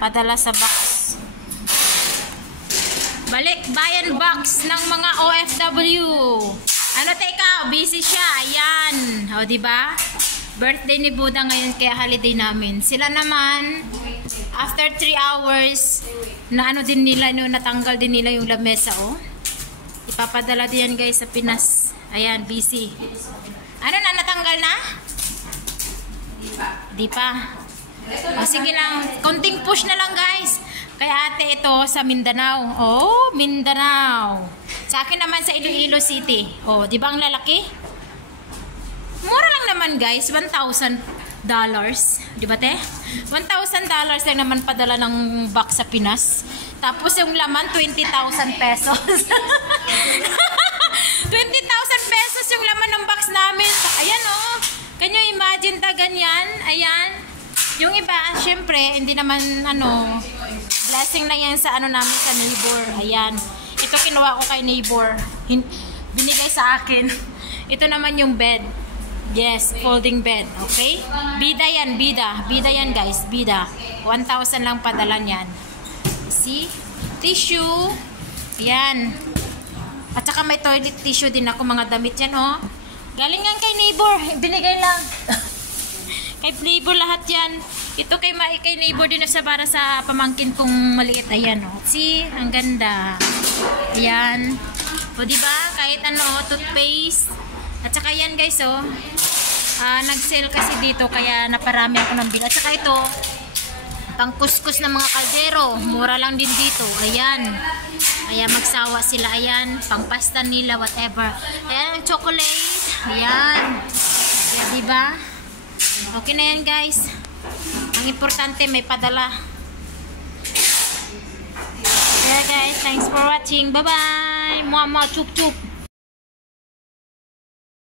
Padala sa box. Balik bayan box ng mga OFW. Ano teka, busy siya. Ayan. O, diba? Birthday ni Buda ngayon kaya holiday namin. Sila naman, after 3 hours, na ano din nila, no, natanggal din nila yung lamesa, oh. Ipapadala din yan guys sa Pinas. Ayan, busy. Ano na, natanggal na? Di pa. O, sige lang. Konting push na lang guys. Kaya ate ito sa Mindanao. Oh, Mindanao. Sa akin naman sa Iloilo City. Oh, di ba ang lalaki? Mura lang naman guys. $1,000. Di ba te? $1,000 lang naman padala ng box sa Pinas. Tapos yung laman, 20,000 pesos. 20,000 pesos yung laman ng box namin. Ayan oh. Can you imagine ta ganyan? Ayan. Yung iba, syempre, hindi naman ano, blessing na yan sa ano namin sa neighbor. Ayan. Ito kinuha ko kay neighbor. Binigay sa akin. Ito naman yung bed. Yes, folding bed. Okay? Bida yan, bida. Bida yan guys, bida. 1,000 lang padala niyan. See? Tissue. Ayan. At saka may toilet tissue din ako, mga damit yan, oh. Galing yan kay neighbor. Binigay lang. Kay neighbor lahat yan. Ito kay neighbor din sa para sa pamangkin kong maliit. Ayan, oh. See? Ang ganda. Ayan. O, diba? Kahit ano, toothpaste. At saka yan, guys, oh. Nag-sale kasi dito, kaya naparami ako ng bill. At saka ito, pangkuskus ng mga kaldero. Mura lang din dito. Ayan. Ayan, magsawa sila. Ayan. Pangpasta nila, whatever. Ayan, chocolate. Ayan. Ayan, diba? Okay na yan guys. Ang importante may padala. Yeah guys, thanks for watching. Bye bye. Mua mua chup chup.